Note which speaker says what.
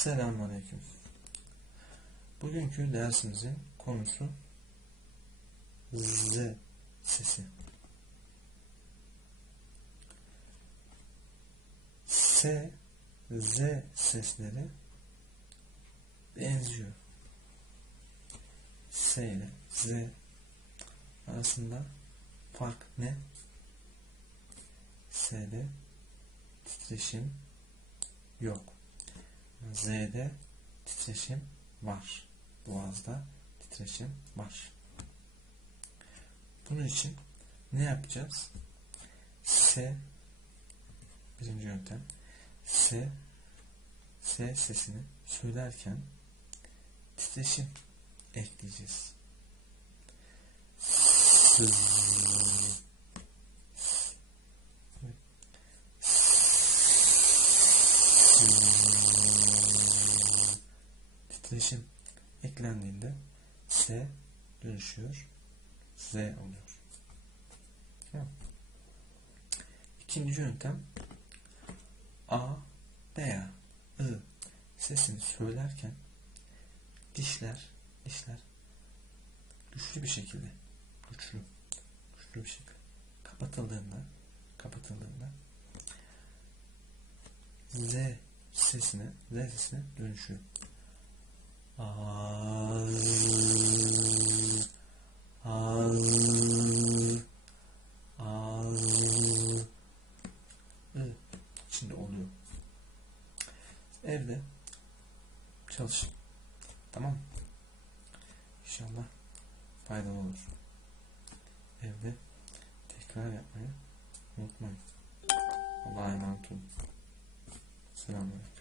Speaker 1: Selamünaleyküm. Bugünkü dersimizin konusu Z sesi. S, Z sesleri benziyor. S ile Z arasında fark ne? S'de titreşim yok. Z'de titreşim var. Boğazda titreşim var. Bunun için ne yapacağız? S birinci yöntem S S sesini söylerken titreşim ekleyeceğiz. Sız. Titreşim eklendiğinde S dönüşüyor. Z oluyor. İkinci yöntem A veya I sesini söylerken dişler dişler güçlü bir şekilde güçlü güçlü bir şekilde kapatıldığında kapatıldığında Z sesine Z sesine dönüşüyor. Az, az, az, içinde oluyor. Evde çalışın. Tamam? İnşallah faydalı olur. Evde tekrar yapmayı unutmayın. Allah'a emanet olun. Selamünaleyküm.